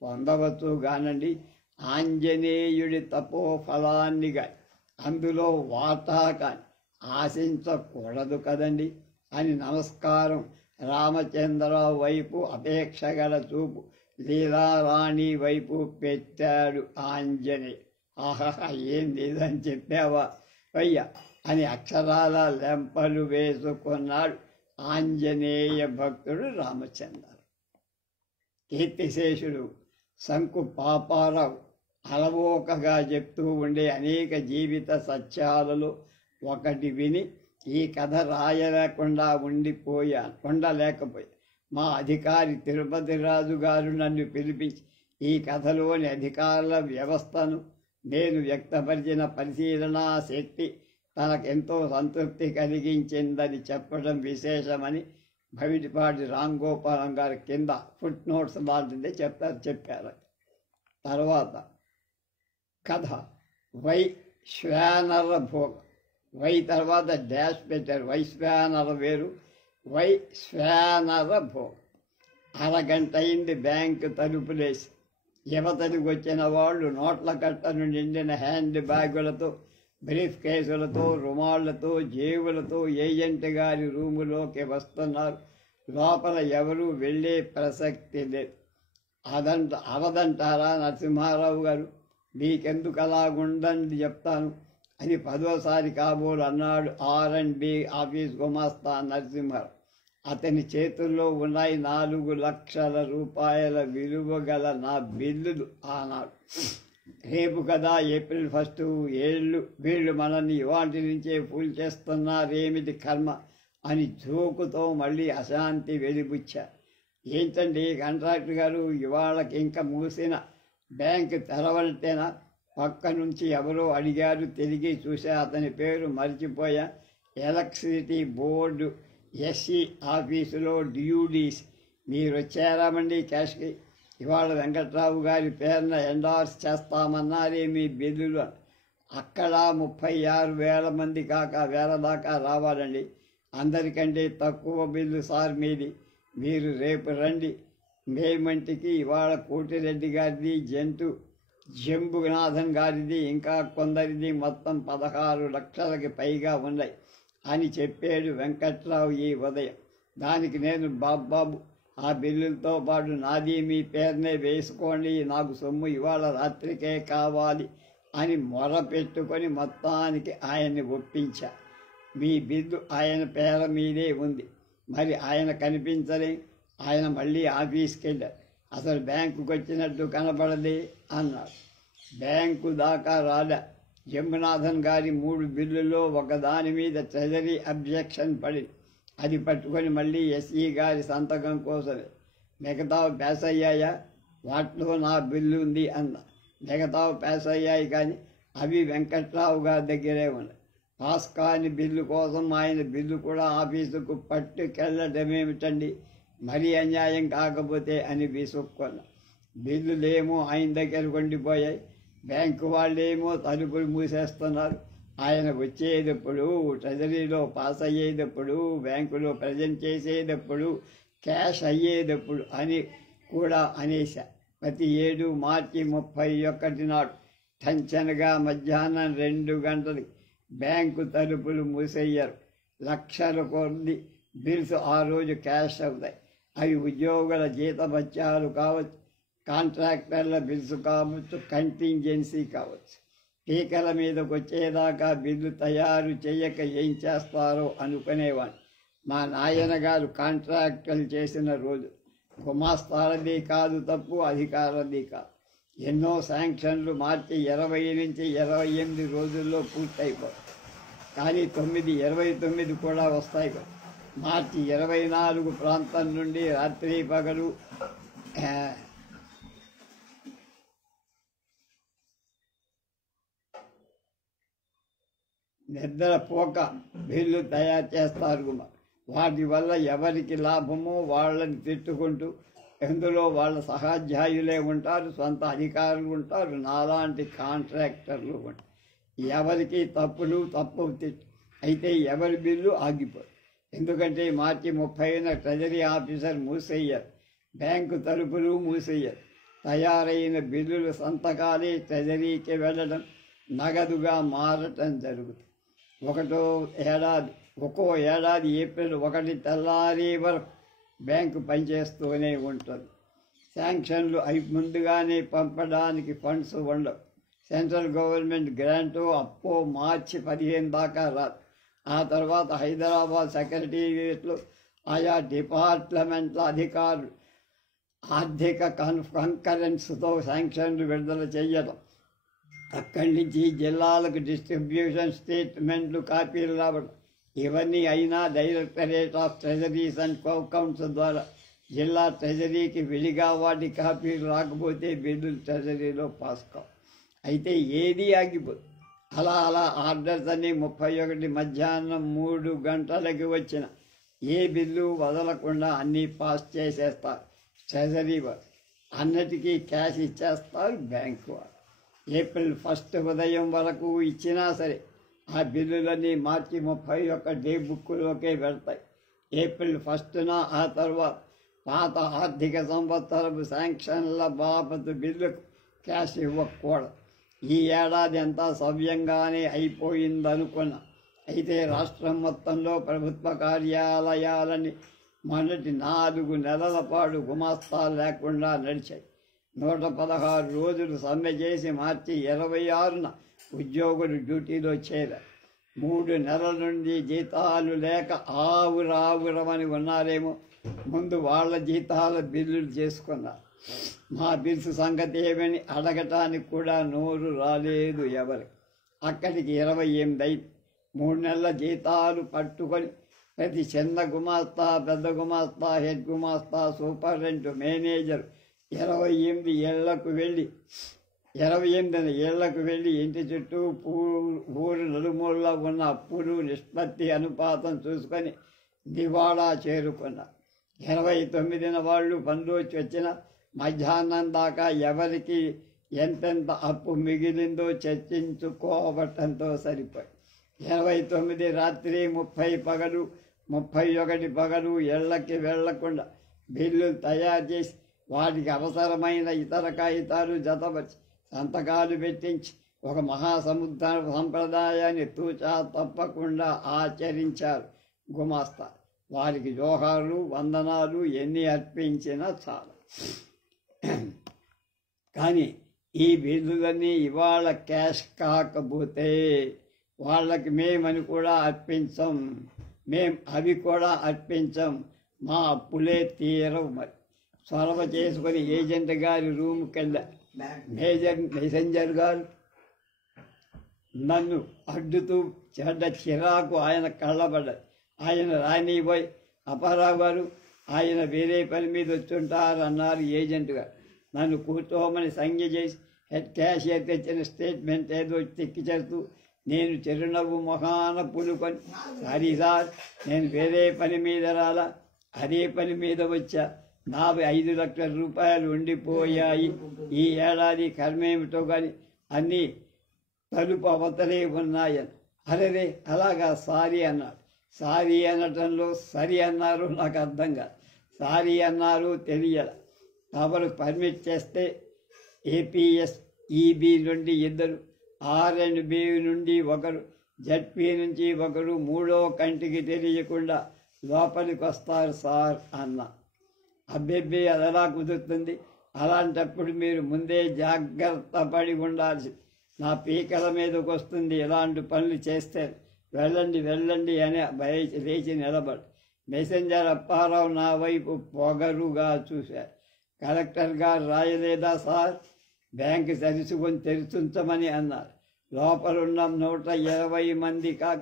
పొందవచ్చు గానండి, ఆంజనేయుడి తపోఫలాన్ని కానీ అందులో వాటా కానీ ఆశించకూడదు కదండి అని నమస్కారం రామచంద్రరావు వైపు అపేక్షగల చూపు లీలారాణి వైపు పెట్టాడు ఆంజనేయ. ఆహా, ఏం లేదని చెప్పావా అయ్యా అని అక్షరాల లెంపలు వేసుకున్నాడు ఆంజనేయ భక్తుడు రామచంద్ర. కీర్తిశేషుడు శంకు పాపారావు అలవోకగా చెప్తూ ఉండే అనేక జీవిత సత్యాలలో ఒకటి విని ఈ కథ రాయలేకుండా ఉండలేకపోయా. మా అధికారి తిరుపతి రాజు గారు నన్ను పిలిపించి ఈ కథలోని అధికారుల వ్యవస్థను నేను వ్యక్తపరిచిన పరిశీలనా శక్తి తనకెంతో సంతృప్తి కలిగించిందని చెప్పడం విశేషమని భవిడిపాటి రాంగోపాలం గారి కింద ఫుట్ నోట్స్ లాంటిదే చెప్పారు. తర్వాత కథ వైశ్వానర భోగం. వై తర్వాత డాష్ పెట్టారు. వైశ్వానర వేరు, వైశ్వానర భోగం. అరగంట అయింది బ్యాంకు తలుపులేసి. యువతనికి వచ్చిన వాళ్ళు నోట్ల కట్టను నిండిన హ్యాండ్ బ్యాగులతో, బ్రీఫ్ కేసులతో, రుమాళ్లతో, జేబులతో ఏజెంట్ గారి రూములోకి వస్తున్నారు. లోపల ఎవరూ వెళ్ళే ప్రసక్తి లేదు. అవదంటారా నరసింహారావు గారు, మీకెందుకు అలాగుండండి చెప్తాను అని 10వసారి కాబోలు అన్నాడు R&B ఆఫీస్ గుమాస్తా నరసింహారావు. అతని చేతుల్లో ఉన్నాయి 4 లక్షల రూపాయల విలువ గల నా బిల్లులు ఆనాడు. రేపు కదా ఏప్రిల్ 1 వీళ్ళు మనల్ని ఇవాటి నుంచే ఫుల్ చేస్తున్నారేమిటి కర్మ అని జోకుతో మళ్ళీ అశాంతి వెలిబుచ్చారు. ఏంటండి కాంట్రాక్టర్ గారు, ఇవాళకి ఇంకా మూసిన బ్యాంకు తెరవనట్టేనా? పక్క నుంచి ఎవరో అడిగారు, తిరిగి చూసా, అతని పేరు మర్చిపోయా. ఎలక్ట్రిసిటీ బోర్డు SC ఆఫీసులో డ్యూటీస్. మీరు వచ్చారామండి క్యాష్కి? ఇవాళ వెంకట్రావు గారి పేరున ఎండార్స్ చేస్తామన్నారే మీ బిల్లులు. అక్కడ 36,000 మంది కాక 1000 దాకా రావాలండి. అందరికంటే తక్కువ బిల్లు సార్ మీది. మీరు రేపు రండి. మేమంటికి ఇవాళ కోటిరెడ్డి గారిది, జంబునాథన్ గారిది, ఇంకా కొందరిది మొత్తం 16 లక్షలకి పైగా ఉన్నాయి అని చెప్పాడు వెంకట్రావు ఈ ఉదయం. దానికి నేను బాబు ఆ బిల్లులతో పాటు నాది మీ పేరునే వేసుకోండి, నాకు సొమ్ము ఇవాళ రాత్రికే కావాలి అని మొర పెట్టుకొని మొత్తానికి ఆయన్ని ఒప్పించా. మీ బిల్లు ఆయన పేర మీదే ఉంది, మరి ఆయన కనిపించలే. ఆయన మళ్ళీ ఆఫీస్కి వెళ్ళారు. అసలు బ్యాంకుకి వచ్చినట్టు కనపడదే అన్నాడు. బ్యాంకు దాకా రాలే. జంబునాథన్ గారి 3 బిల్లుల్లో ఒకదాని మీద ట్రెజరీ అబ్జెక్షన్ పడింది. అది పట్టుకొని మళ్ళీ ఎస్ఈ గారి సంతకం కోసమే. మిగతావి పాస్ అయ్యాయా? వాటిలో నా బిల్లు ఉంది అన్న. మిగతావి పాస్ అయ్యాయి, కానీ అవి వెంకట్రావు గారి దగ్గరే ఉన్నాయి. పాస్ కాని బిల్లు కోసం ఆయన బిల్లు కూడా ఆఫీసుకు పట్టుకెళ్ళడమేమిటండి? మరీ అన్యాయం కాకపోతే అని విసుక్కున్నా. బిల్లులేమో ఆయన దగ్గర కొండిపోయాయి. బ్యాంకు వాళ్ళేమో తలుపులు మూసేస్తున్నారు. ఆయన వచ్చేటప్పుడు, ట్రెజరీలో పాస్ అయ్యేటప్పుడు, బ్యాంకులో ప్రజెంట్ చేసేటప్పుడు, క్యాష్ అయ్యేటప్పుడు అని కూడా అనేశా. ప్రతి 7 మార్చి 31 నాడు టెన్షన్గా మధ్యాహ్నం 2 గంటలకి బ్యాంకు తలుపులు మూసేయ్యారు. లక్షల కొద్ది బిల్స్ ఆ రోజు క్యాష్ అవుతాయి. అవి ఉద్యోగుల జీతభత్యాలు కావచ్చు, కాంట్రాక్టర్ల బిల్స్ కావచ్చు, కంటింజెన్సీ కావచ్చు. టీకల మీదకి వచ్చేదాకా బిల్లు తయారు చేయక ఏం చేస్తారో అనుకునేవాడిని. మా నాయనగారు కాంట్రాక్టర్లు చేసిన రోజు గుమాస్తాలది కాదు తప్పు, అధికారులది కాదు. ఎన్నో శాంక్షన్లు మార్చి 20 నుంచి 28 రోజుల్లో పూర్తయిపోతాయి. కానీ 29 కూడా వస్తాయి కదా. మార్చి 24 ప్రాంతం నుండి రాత్రి పగలు నిద్రపోక బిల్లు తయారు చేస్తారు. వాటి వల్ల ఎవరికి లాభమో వాళ్ళని తిట్టుకుంటూ, ఎందులో వాళ్ళ సహాధ్యాయులే ఉంటారు, సొంత అధికారులు ఉంటారు, నాలాంటి కాంట్రాక్టర్లు ఉంటారు. ఎవరికి తప్పులు తప్పు తిట్టు. అయితే ఎవరి బిల్లు ఆగిపోదు. ఎందుకంటే మార్చి 30న ట్రెజరీ ఆఫీసర్ మూసేయ్యారు, బ్యాంకు తలుపులు మూసేయ్యారు. తయారైన బిల్లులు సంతకాలే ట్రెజరీకి వెళ్ళడం, నగదుగా మారటం జరుగుతుంది. ఒక్కో ఏడాది ఏప్రిల్ 1 తెల్లారి వరకు బ్యాంకు పనిచేస్తూనే ఉంటుంది. శాంక్షన్లు ముందుగానే పంపడానికి ఫండ్స్ ఉండవు. సెంట్రల్ గవర్నమెంట్ గ్రాంటో అప్పో మార్చి 15 దాకా రాదు. ఆ తర్వాత హైదరాబాద్ సెక్రటేరియట్లో ఆయా డిపార్ట్మెంట్ల అధికారులు ఆర్థిక కంకరెన్స్తో శాంక్షన్లు విడుదల చేయడం, అక్కడి నుంచి జిల్లాలకు డిస్ట్రిబ్యూషన్ స్టేట్మెంట్లు కాపీలు రావడం, ఇవన్నీ అయినా directorate of treasuries and accounts ద్వారా జిల్లా ట్రెజరీకి విడిగా వాటి కాపీలు రాకపోతే బిల్లులు ట్రెజరీలో పాస్ కావు. అయితే ఏది ఆగిపోదు. అలా ఆర్డర్స్ అన్ని 31 మధ్యాహ్నం 3 గంటలకి వచ్చిన ఏ బిల్లు వదలకుండా అన్నీ పాస్ చేసేస్తారు ట్రెజరీ వారు. అన్నిటికీ క్యాష్ ఇచ్చేస్తారు బ్యాంకు వారు. ఏప్రిల్ 1 ఉదయం వరకు ఇచ్చినా సరే ఆ బిల్లులన్నీ మార్చి 31 డే బుక్కులోకే వెళ్తాయి. ఏప్రిల్ 1న ఆ తర్వాత పాత ఆర్థిక సంవత్సరపు శాంక్షన్ల బాబతు బిల్లుకు క్యాష్ ఇవ్వకూడదు. ఈ ఏడాది అంతా సవ్యంగానే అయిపోయిందనుకున్నా. అయితే రాష్ట్రం మొత్తంలో ప్రభుత్వ కార్యాలయాలని మొదటి 4 నెలల పాటు గుమాస్తా లేకుండా నడిచాయి. 116 రోజులు సమ్మె చేసి మార్చి 26న ఉద్యోగులు డ్యూటీలో చేరారు. 3 నెలల నుండి జీతాలు లేక ఆవురావురమని ఉన్నారేమో. ముందు వాళ్ళ జీతాల బిల్లులు చేసుకున్నారు. మా బిల్స్ సంగతి ఏమని అడగటానికి కూడా నోరు రాలేదు ఎవరికి. అక్కడికి 28 అయింది. 3 నెలల జీతాలు పట్టుకొని ప్రతి చిన్న గుమాస్తా, పెద్ద గుమాస్తా, హెడ్ గుమాస్తా, సూపరింటెండెంట్, మేనేజర్ 28 ఏళ్లకు వెళ్ళి ఇంటి చుట్టూ ఊరు నలుమూలలో ఉన్న అప్పులు నిష్పత్తి అనుపాతం చూసుకొని దివాళా చేరుకున్నారు. 29న వాళ్ళు పనిలోకి వచ్చిన మధ్యాహ్నం దాకా ఎవరికి ఎంతెంత అప్పు మిగిలిందో చర్చించుకోవటంతో సరిపోయి 29 రాత్రి 30 పగలు 31 పగలు ఇళ్లకి వెళ్లకుండా బిల్లులు తయారు చేసి వాటికి అవసరమైన ఇతర కాగితాలు జతపరిచి సంతకాలు పెట్టించి ఒక మహాసముద్ర సంప్రదాయాన్ని తూచా తప్పకుండా ఆచరించారు గుమాస్తా. వారికి జోహార్లు, వందనాలు ఎన్ని అర్పించినా చాలు. కానీ ఈ బిల్లులన్నీ ఇవాళ క్యాష్ కాకపోతే వాళ్ళకి మేమని కూడా అర్పించం, అవి కూడా అర్పించం, మా అప్పులే తీరవు. మరి చొరవ చేసుకుని ఏజెంట్ గారి రూమ్కి వెళ్ళా. మెసెంజర్ గారు నన్ను అడ్డుతూ చెడ్డ చిరాకు ఆయన కళ్ళబడ్డది. ఆయన రానిపోయి అప్పారావు గారు ఆయన వేరే పని మీద వచ్చుంటారు అన్నారు ఏజెంట్ గారు. నన్ను కూర్చోమని సంజ్ఞ చేసి హెడ్ క్యాషియర్ తెచ్చిన స్టేట్మెంట్ ఏదో చెక్కి చేస్తూ నేను చిరునవ్వు మొహాన పులుకొని, సారీ సార్, నేను వేరే పని మీద రాలా, అదే పని మీద వచ్చా, నా 5 లక్షల రూపాయలు ఉండిపోయాయి, ఈ ఏడాది కర్మేమిటో కానీ అన్నీ తలుపు అవతలే ఉన్నాయని. అరే అలాగా, సారీ అన్నాడు. సారీ అనటంలో సరి అన్నారు నాకు అర్థం కాదు. సారీ అన్నారు తెలియాల. తమరు పర్మిట్ చేస్తే ఏపీఎస్ ఈబీ నుండి 2, R&B నుండి 1, జడ్పీ నుంచి 1, 3వ కంటికి తెలియకుండా లోపలికి వస్తారు సార్ అన్నా. అబ్బెబ్బే అదలా కుదురుతుంది, అలాంటప్పుడు మీరు ముందే జాగ్రత్త పడి ఉండాల్సి, నా పీకల మీదకి వస్తుంది ఇలాంటి పనులు చేస్తే, వెళ్ళండి అని లేచి నిలబడి. మెసెంజర్ అప్పారావు నా వైపు పొగరుగా చూశారు. కలెక్టర్ గారు రాయలేదా సార్, బ్యాంకు తెరుచుంచమని అన్నారు. లోపలున్న 120 మంది కాక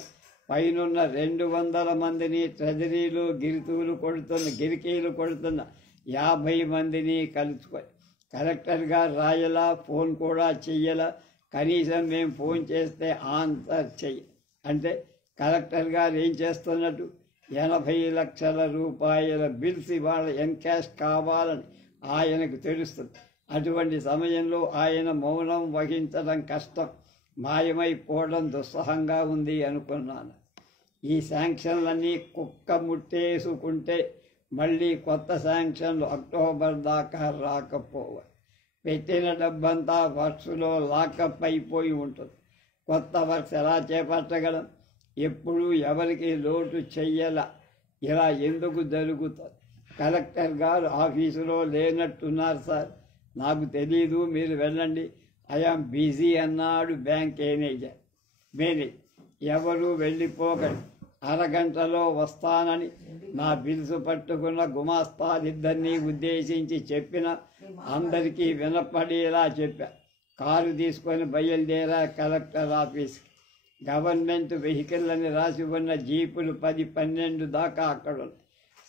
పైనున్న 200 మందిని ట్రెజరీలు గిరికీలు కొడుతున్న 50 మందిని కలుసుకొని కలెక్టర్ గారు రాయలా, ఫోన్ కూడా చెయ్యలా, కనీసం మేము ఫోన్ చేస్తే ఆన్సర్ చెయ్యి అంటే కలెక్టర్ గారు ఏం చేస్తున్నట్టు 80 లక్షల రూపాయల బిల్స్ ఇవాళ ఎన్కాష్ కావాలని ఆయనకు తెలుస్తుంది. అటువంటి సమయంలో ఆయన మౌనం వహించడం కష్టం, మాయమైపోవడం దుస్సహంగా ఉంది అనుకున్నాను. ఈ శాంక్షన్లన్నీ కుక్క ముట్టేసుకుంటే మళ్ళీ కొత్త శాంక్షన్లు అక్టోబర్ దాకా రాకపోవాలి. పెట్టిన డబ్బంతా వర్క్స్లో లాకప్ అయిపోయి ఉంటుంది. కొత్త వర్క్స్ ఎలా చేపట్టగలం? ఎప్పుడు ఎవరికి లోటు చెయ్యాల? ఇలా ఎందుకు జరుగుతుంది? కలెక్టర్ గారు ఆఫీసులో లేనట్టున్నారు సార్, నాకు తెలీదు, మీరు వెళ్ళండి, ఐఆమ్ బిజీ అన్నాడు బ్యాంక్ మేనేజర్. ఎవరు వెళ్ళిపోకండి, అరగంటలో వస్తానని నా బిల్సు పట్టుకున్న గుమాస్తాలిద్దరినీ ఉద్దేశించి చెప్పిన అందరికీ వినపడేలా చెప్పా. కారు తీసుకొని బయలుదేరా కలెక్టర్ ఆఫీస్కి. గవర్నమెంట్ వెహికల్ అని రాసి ఉన్న జీపులు 10-12 దాకా అక్కడ ఉన్నాయి.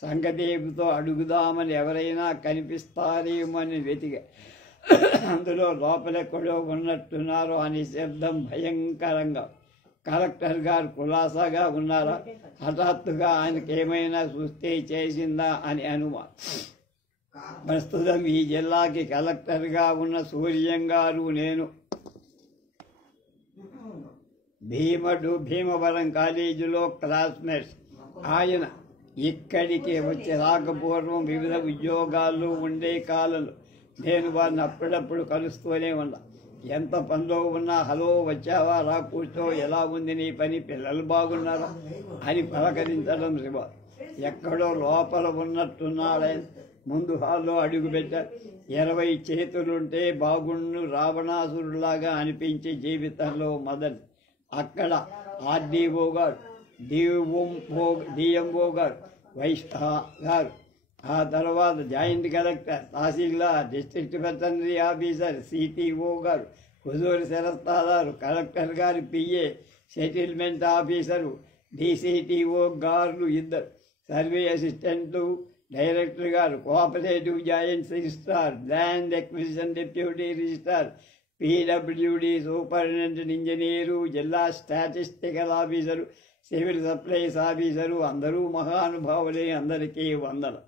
సంగదేవితో అడుగుదామని ఎవరైనా కనిపిస్తారేమని వెతిగా. అందులో లోపలెక్కడో ఉన్నట్టున్నారు అని శబ్దం భయంకరంగా. కలెక్టర్ గారు కులాసాగా ఉన్నారా? హఠాత్తుగా ఆయనకి ఏమైనా సుస్థి చేసిందా అని అనుమానం. ప్రస్తుతం ఈ జిల్లాకి కలెక్టర్గా ఉన్న సూర్యం గారు నేను భీమవరం కాలేజీలో క్లాస్మేట్స్. ఆయన ఇక్కడికి వచ్చి రాకపూర్వం వివిధ ఉద్యోగాల్లో ఉండే కాలంలో నేను వారిని అప్పుడప్పుడు కలుస్తూనే ఉన్నా. ఎంత పనిలో ఉన్నా హలో వచ్చావా, రా కూర్చో, ఎలా ఉంది నీ పని, పిల్లలు బాగున్నారా అని పలకరించడం రివాజ్. ఎక్కడో లోపల ఉన్నట్టున్నాడని ముందు హాల్లో అడుగుపెట్టారు. 20 చేతులుంటే బాగుండు రావణాసురులాగా అనిపించే జీవితంలో మొదటి. అక్కడ ఆర్డీఓ గారు, డిఎంఓ గారు, గారు, ఆ తర్వాత joint collector, tahsildar, district veterinary officer, CTO గారు, హుజూరు శరత్తాదారు, కలెక్టర్ గారు పిఏ, సెటిల్మెంట్ ఆఫీసరు, డిసిటిఓ గారు 2, సర్వే అసిస్టెంట్లు, డైరెక్టర్ గారు, cooperative joint registrar, land acquisition deputy registrar, PWD superintendent engineer, జిల్లా statistical officer, civil supplies officer, అందరూ మహానుభావులే. అందరికీ వందలు.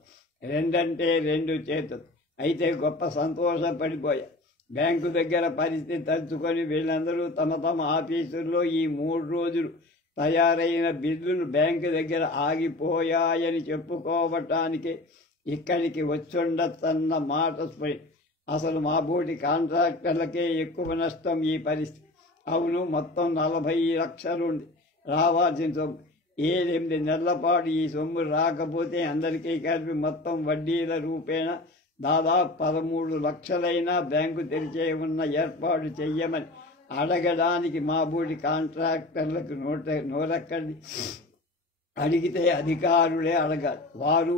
2 చేతులు. అయితే గొప్ప సంతోషపడిపోయా. బ్యాంకు దగ్గర పరిస్థితి తలుచుకొని వీళ్ళందరూ తమ ఆఫీసుల్లో ఈ 3 రోజులు తయారైన బిల్లులు బ్యాంకు దగ్గర ఆగిపోయాయని చెప్పుకోవటానికి ఇక్కడికి వచ్చుండొచ్చన్న మాట పోయి. అసలు మా బోటి కాంట్రాక్టర్లకే ఎక్కువ నష్టం ఈ పరిస్థితి. అవును, మొత్తం 40 లక్షలుండి రావాల్సిన సొమ్ము 7-8 నెలల పాటు ఈ సొమ్ము రాకపోతే అందరికీ కలిపి మొత్తం వడ్డీల రూపేణ దాదాపు 13 లక్షలైనా బ్యాంకు తెరిచే ఉన్న ఏర్పాటు చెయ్యమని అడగడానికి మాబూడి కాంట్రాక్టర్లకు నోరెక్కడి అడిగితే అధికారులే అడగాలి. వారు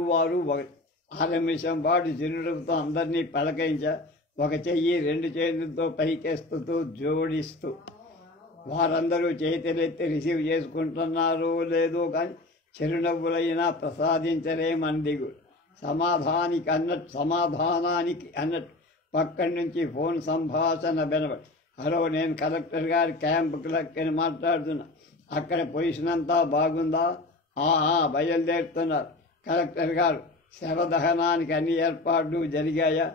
ఆ నిమిషం పాటు చిరునవ్వుతో అందరినీ పలకరించారు. ఒక చెయ్యి 2 చేతులతో పైకెస్తుతూ జోడిస్తూ. వారందరూ చేతులెత్తి రిసీవ్ చేసుకుంటున్నారో లేదో కానీ చిరునవ్వులైనా ప్రసాదించలేమందిగుడు. సమాధానానికి అన్నట్టు పక్కడి నుంచి ఫోన్ సంభాషణ వినబడి, హలో, నేను కలెక్టర్ గారి క్యాంప్ క్లర్క్ అని మాట్లాడుతున్నా. అక్కడ పొజిషన్ అంతా బాగుందా? బయలుదేరుతున్నారు కలెక్టర్ గారు. శవదహనానికి అన్ని ఏర్పాట్లు జరిగాయా?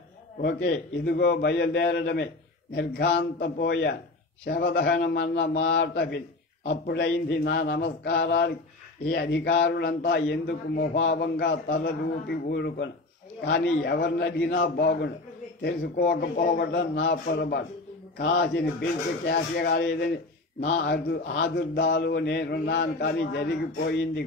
ఓకే, ఇదిగో బయలుదేరడమే. నిర్ఘాంతపోయాను. శవదహనం అన్న మాట విని అప్పుడైంది నా నమస్కారానికి. ఈ అధికారులంతా ఎందుకు ముభావంగా తలదూపి ఊరుకొని, కానీ ఎవరిని అడిగినా బాగుండు. తెలుసుకోకపోవడం నా పొరపాటు. కాసిన బిల్స్ క్యాష్ కాలేదని నా ఆదుర్దాలు నేనున్నాను, కానీ జరిగిపోయింది.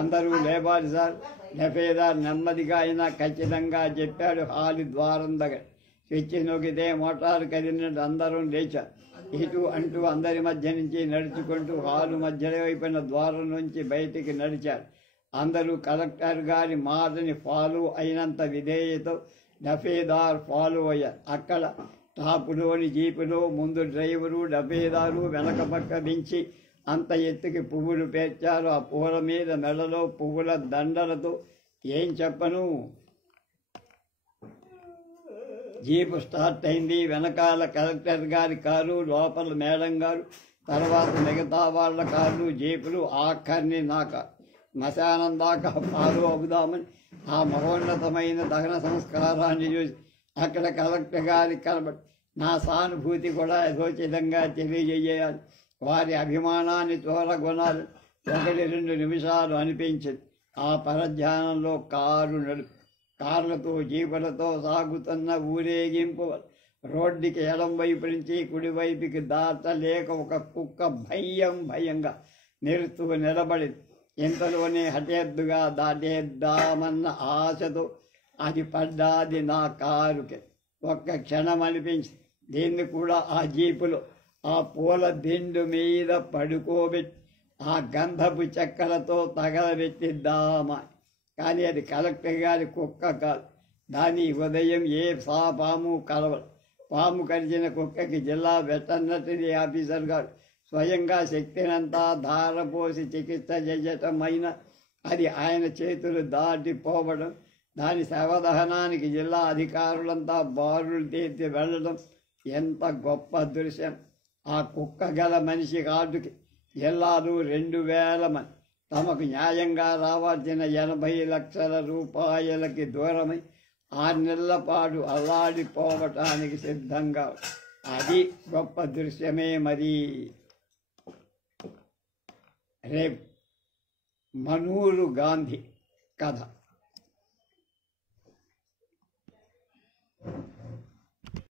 అందరూ లేవాలి సార్. లెఫేదార్ నెమ్మదిగా అయినా ఖచ్చితంగా చెప్పాడు. హాలు ద్వారం దగ్గర స్విచ్ నొక్కితే మోటారు కదిలినట్టు అందరూ లేచారు. ఇటు అంటూ అందరి మధ్య నుంచి నడుచుకుంటూ హాలు మధ్యలో వైపున ద్వారం నుంచి బయటికి నడిచారు. అందరూ కలెక్టర్ గారి మాటని ఫాలో అయినంత విధేయతో డఫేదార్ ఫాలో అయ్యారు. అక్కడ టాపులోని జీపులో ముందు డ్రైవరు, డఫేదారు వెనక పక్క దించి అంత ఎత్తుకి పువ్వులు పేర్చారు. ఆ పూల మీద మెడలో పువ్వుల దండలతో ఏం చెప్పను. జీపు స్టార్ట్ అయింది. వెనకాల కలెక్టర్ గారి కారు, లోపల మేడం గారు, తర్వాత మిగతా వాళ్ళ కార్లు, జీపులు, ఆఖరిని నా కారు. శ్మశానం దాకా ఫాలో అవుదామని ఆ మహోన్నతమైన దహన సంస్కారాన్ని చూసి అక్కడ కలెక్టర్ గారికి కనబడి నా సానుభూతి కూడా యథోచితంగా తెలియజేయాలి. వారి అభిమానాన్ని చూరగొనాలి. 1-2 నిమిషాలు అనిపించింది. ఆ పరధ్యానంలో కార్లతో జీపులతో సాగుతున్న ఊరేగింపు రోడ్డుకి ఎడం వైపు నుంచి కుడివైపుకి దాటలేక ఒక కుక్క భయంగా నిరుస్తూ నిలబడింది. ఇంతలోనే హఠాత్తుగా దాటేద్దామన్న ఆశతో అది పడ్డాది నా కారుకి. ఒక్క క్షణం అనిపించింది దీన్ని కూడా ఆ జీపులో ఆ పూల దిండు మీద పడుకోబెట్టి ఆ గంధపు చెక్కలతో తగలబెట్టిద్దామా. కానీ అది కలెక్టర్ గారి కుక్క కాదు. దాని ఉదయం ఏ పాము కలవదు. పాము కరిచిన కుక్కకి జిల్లా వెటర్నరీ ఆఫీసర్ గారు స్వయంగా శక్తినంతా ధారపోసి చికిత్స చేయటమైన అది ఆయన చేతులు దాటిపోవడం, దాని శవదహనానికి జిల్లా అధికారులంతా బారులు తీర్చి వెళ్ళడం ఎంత గొప్ప దృశ్యం. ఆ కుక్క గల మనిషి కార్డుకి జిల్లాలు 2000 మంది తమకు న్యాయంగా రావాల్సిన 80 లక్షల రూపాయలకి దూరమై 6 నెలల పాటు అల్లాడిపోవటానికి సిద్ధంగా. అది గొప్ప దృశ్యమే. మరి రేపు మనూరు గాంధీ కథ.